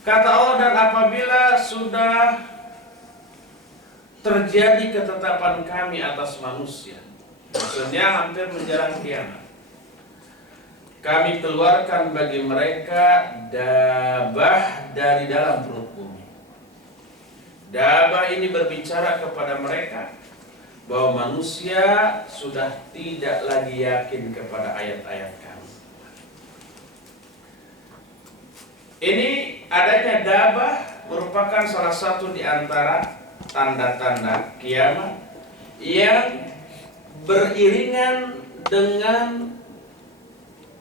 Kata Allah, dan apabila sudah terjadi ketetapan kami atas manusia, maksudnya hampir menjelang kiamat, kami keluarkan bagi mereka dabah dari dalam perut bumi. Dabah ini berbicara kepada mereka bahwa manusia sudah tidak lagi yakin kepada ayat-ayat kami. Ini adanya dabah merupakan salah satu di antara tanda-tanda kiamat yang beriringan dengan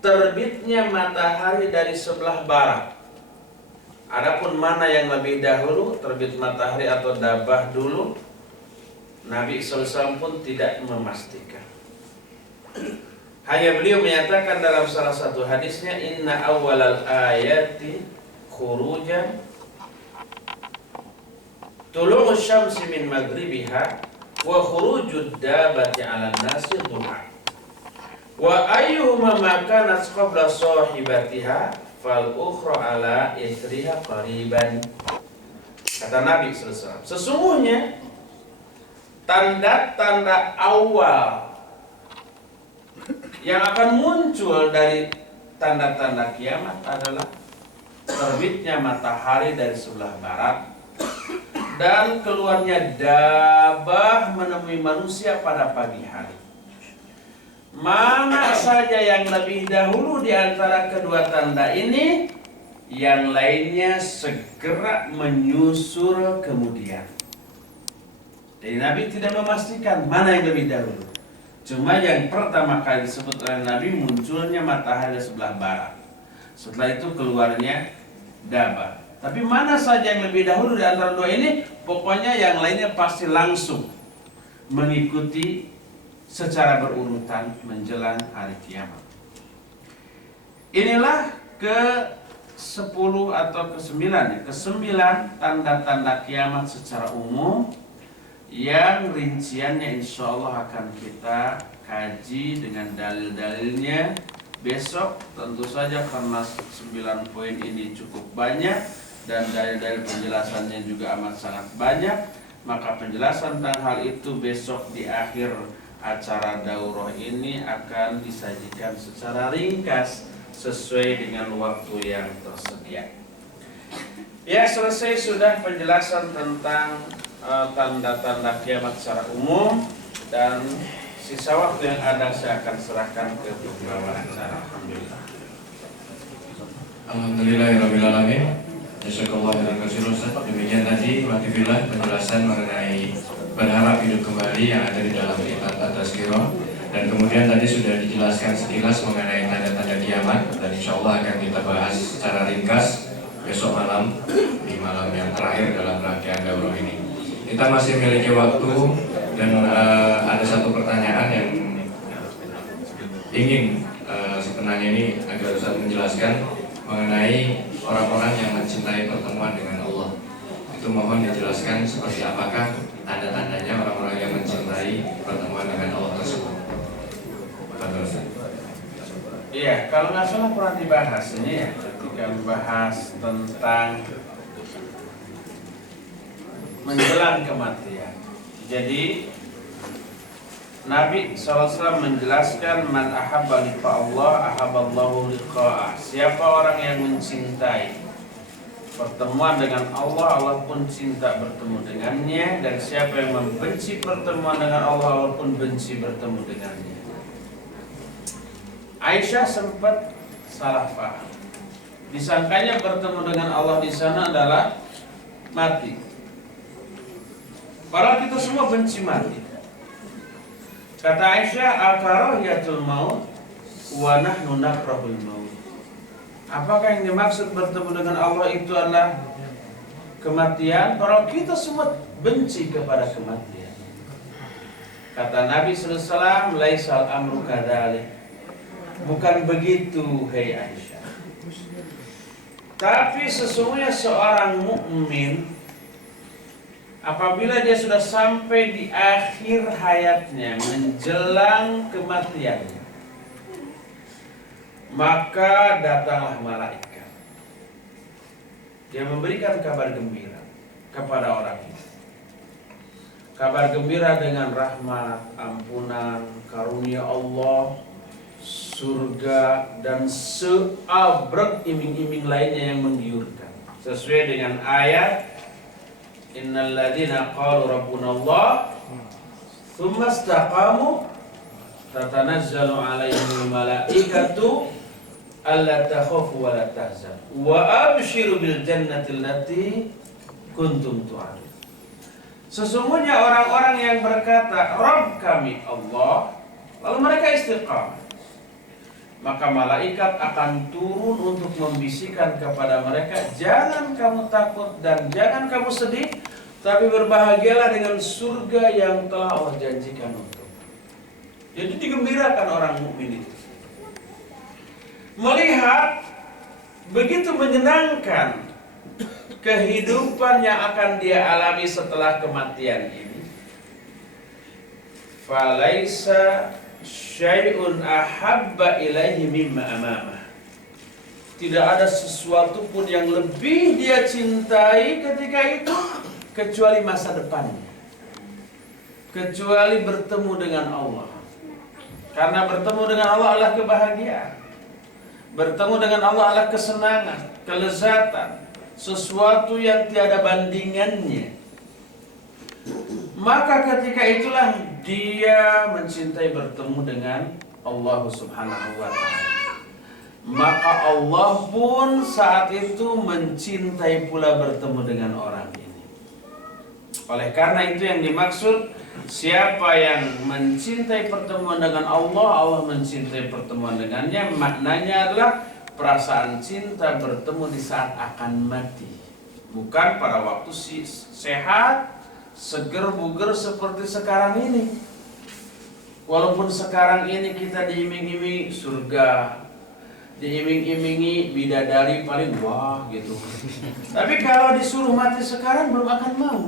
terbitnya matahari dari sebelah barat. Adapun mana yang lebih dahulu, terbit matahari atau dabah dulu, Nabi SAW pun tidak memastikan. Hanya beliau menyatakan dalam salah satu hadisnya, inna awwalal ayati khurujan tulu'u syamsi min maghribiha wa khurujud dabati 'alan nasi duha wa ayyuhuma ma kanat qabla sahibatiha fal ukhra 'ala ithriha qariban. Kata Nabi SAW, sesungguhnya tanda-tanda awal yang akan muncul dari tanda-tanda kiamat adalah terbitnya matahari dari sebelah barat dan keluarnya dabah menemui manusia pada pagi hari. Mana saja yang lebih dahulu di antara kedua tanda ini, yang lainnya segera menyusul kemudian. Jadi Nabi tidak memastikan mana yang lebih dahulu. Cuma yang pertama kali disebut oleh Nabi munculnya matahari di sebelah barat. Setelah itu keluarnya dabah. Tapi mana saja yang lebih dahulu di antara dua ini, pokoknya yang lainnya pasti langsung mengikuti secara berurutan menjelang hari kiamat. Inilah ke-10 atau ke-9 ya, ke-9 tanda-tanda kiamat secara umum yang rinciannya insya Allah akan kita kaji dengan dalil-dalilnya besok. Tentu saja karena 9 poin ini cukup banyak dan dalil-dalil penjelasannya juga amat sangat banyak, maka penjelasan tentang hal itu besok di akhir acara daurah ini akan disajikan secara ringkas sesuai dengan waktu yang tersedia. Ya, selesai sudah penjelasan tentang tanda-tanda kiamat secara umum, dan sisa waktu yang ada saya akan serahkan ke pembawa acara. Alhamdulillah. Alhamdulillahirabbil alamin. Jazakallahu khairan katsiran Ustaz. Demikian tadi wakilillah penjelasan mengenai berharap hidup kembali yang ada di dalam kitab At-Tazkirah, dan kemudian tadi sudah dijelaskan sekilas mengenai tanda-tanda kiamat, dan insyaallah akan kita bahas secara ringkas besok malam di malam yang terakhir dalam rangkaian daurah ini. Kita masih memiliki waktu dan ada satu pertanyaan yang ingin sebenarnya ini agar Ustaz menjelaskan mengenai orang-orang yang mencintai pertemuan dengan Allah. Itu mohon dijelaskan seperti apakah tanda-tandanya orang-orang yang mencintai pertemuan dengan Allah tersebut. Iya, kalau nggak salah pernah dibahas ini ya, ketika membahas tentang menjelang kematian. Jadi Nabi SAW menjelaskan, man ahabba liqa Allah ahabballahu liqa'ah. Siapa orang yang mencintai pertemuan dengan Allah, Allah pun cinta bertemu dengannya. Dan siapa yang membenci pertemuan dengan Allah, Allah pun benci bertemu dengannya. Aisyah sempat salah paham, disangkanya bertemu dengan Allah di sana adalah mati. Padahal kita semua benci mati. Kata Aisyah, akarahiyatul maut wa nahnu nakrahul maut. Apakah yang dimaksud bertemu dengan Allah itu adalah kematian? Padahal kita semua benci kepada kematian. Kata Nabi SAW, laisal amru kadzalik. Bukan begitu, hai Aisyah. Tapi sesungguhnya seorang mukmin apabila dia sudah sampai di akhir hayatnya menjelang kematiannya, maka datanglah malaikat. Dia memberikan kabar gembira kepada orang itu. Kabar gembira dengan rahmat, ampunan, karunia Allah, surga, dan seabrek iming-iming lainnya yang menggiurkan. Sesuai dengan ayat Innal ladzina qalu rabbunallah tsumma istaqamu tatanazzalu alaihimul malaikatu alla takhafu wa la tahzanu wa abshiru bil jannati allati kuntum tu'adun. Sesungguhnya orang-orang yang berkata Rabb kami Allah, lalu mereka istiqamah, maka malaikat akan turun untuk membisikkan kepada mereka, jangan kamu takut dan jangan kamu sedih, tapi berbahagialah dengan surga yang telah Allah janjikan untuk. Jadi digembirakan orang mukmin itu. Melihat begitu menyenangkan kehidupan yang akan dia alami setelah kematian ini. Falaisa syai'un ahabba ilaihi mimma amamah. Tidak ada sesuatu pun yang lebih dia cintai ketika itu kecuali masa depannya, kecuali bertemu dengan Allah. Karena bertemu dengan Allah adalah kebahagiaan, bertemu dengan Allah adalah kesenangan, kelezatan, sesuatu yang tiada bandingannya. Maka ketika itulah dia mencintai bertemu dengan Allah Subhanahu wa ta'ala. Maka Allah pun saat itu mencintai pula bertemu dengan orang ini. Oleh karena itu yang dimaksud, siapa yang mencintai pertemuan dengan Allah, Allah mencintai pertemuan dengannya. Maknanya adalah perasaan cinta bertemu di saat akan mati, bukan pada waktu sehat, seger buger seperti sekarang ini. Walaupun sekarang ini kita diiming-imingi surga, diiming-imingi bidadari paling wah gitu. Tapi kalau disuruh mati sekarang belum akan mau.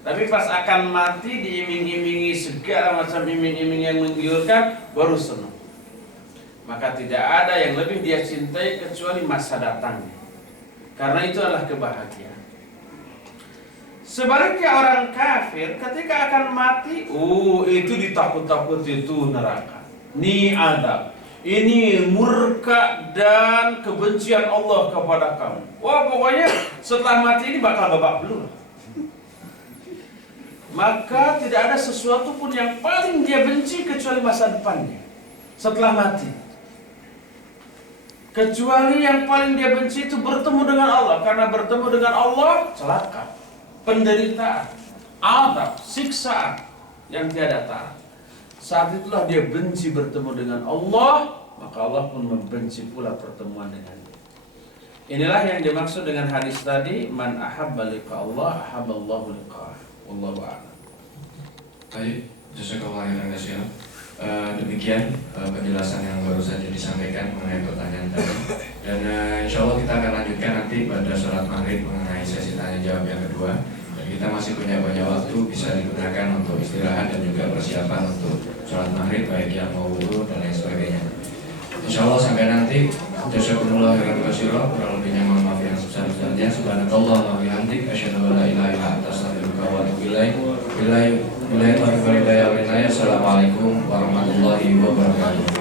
Tapi pas akan mati diiming-imingi segala macam iming-iming yang menggiurkan, baru senang. Maka tidak ada yang lebih dia cintai kecuali masa datangnya. Karena itu adalah kebahagiaan. Sebaliknya orang kafir ketika akan mati, itu ditakut-takuti, itu neraka, ini adab, ini murka dan kebencian Allah kepada kamu. Wah, pokoknya setelah mati ini bakal babak belur. Maka tidak ada sesuatu pun yang paling dia benci kecuali masa depannya setelah mati. Kecuali yang paling dia benci itu bertemu dengan Allah. Karena bertemu dengan Allah celaka, penderitaan, azab, siksaan yang tiada tahan. Saat itulah dia benci bertemu dengan Allah, maka Allah pun membenci pula pertemuan dengannya. Inilah yang dimaksud dengan hadis tadi, man ahabba liqa Allah ahabballahu liqa'ah. Wallahu a'lam. Baik, jazakallahu khairan katsiran. Demikian penjelasan yang baru saja disampaikan mengenai pertanyaan tadi. Dan insya Allah kita akan lanjutkan nanti pada sholat maghrib mengenai sesi tanya jawab yang kedua. Dan kita masih punya banyak waktu bisa digunakan untuk istirahat dan juga persiapan untuk sholat maghrib, baik yang mau wudu dan lain sebagainya. Insya Allah sampai nanti. Jazakumullah khairan katsiran. Kurang lebihnya mohon maaf yang sebesar-besarnya. Subhanallah wa bihamdik asyhadu an la ilaha illa anta astaghfiruka wa atubu ilaik. Assalamualaikum warahmatullahi wabarakatuh.